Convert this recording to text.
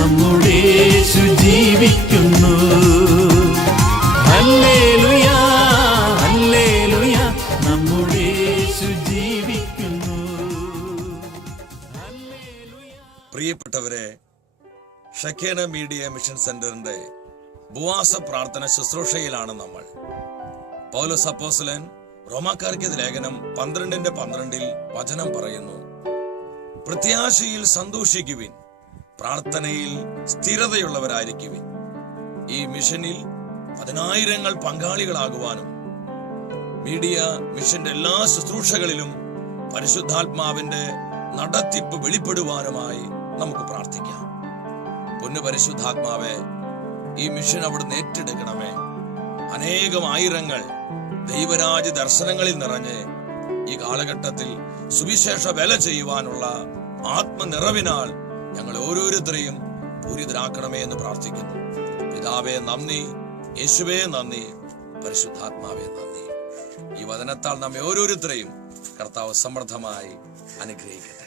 നമ്മുടെ യേശു ജീവിക്കുന്നു. Hallelujah hallelujah, നമ്മുടെ യേശു ജീവിക്കുന്നു. പ്രിയപ്പെട്ടവരെ, ഷെക്കേന മീഡിയ മിഷൻ സെന്ററിന്റെ ഉപവാസ പ്രാർത്ഥന ശുശ്രൂഷയിലാണ് നമ്മൾ. പൗലോസ് അപ്പോസ്തലൻ റോമാക്കാർക്ക് ലേഖനം 12:12 വചനം പറയുന്നു, പ്രത്യാശയിൽ സന്തോഷിക്കുവിൻ, പ്രാർത്ഥനയിൽ സ്ഥിരതയുള്ളവരായിരിക്കുവിൻ. ഈ മിഷനിൽ 10,000 പങ്കാളികളാകുവാനും മീഡിയ മിഷന്റെ എല്ലാ ശുശ്രൂഷകളിലും പരിശുദ്ധാത്മാവിന്റെ നടത്തിപ്പ് വെളിപ്പെടുവാനുമായി നമുക്ക് പ്രാർത്ഥിക്കാം. പൊന്നു പരിശുദ്ധാത്മാവേ, ഈ മിഷൻ അവിടുന്ന് ഏറ്റെടുക്കണമേ. അനേകം ആയിരങ്ങൾ ദൈവരാജ്യ ദർശനങ്ങളിൽ നിറഞ്ഞ് ഈ കാലഘട്ടത്തിൽ സുവിശേഷ വേല ചെയ്യുവാനുള്ള ആത്മനിറവിനാൽ ഞങ്ങൾ ഓരോരുത്തരെയും പൂരിതരാക്കണമേ എന്ന് പ്രാർത്ഥിക്കുന്നു. പിതാവേ നന്ദി, യേശുവേ നന്ദി, പരിശുദ്ധാത്മാവേ നന്ദി. ഈ വചനത്താൽ നമ്മെ ഓരോരുത്തരെയും കർത്താവ് സമൃദ്ധമായി അനുഗ്രഹിക്കട്ടെ.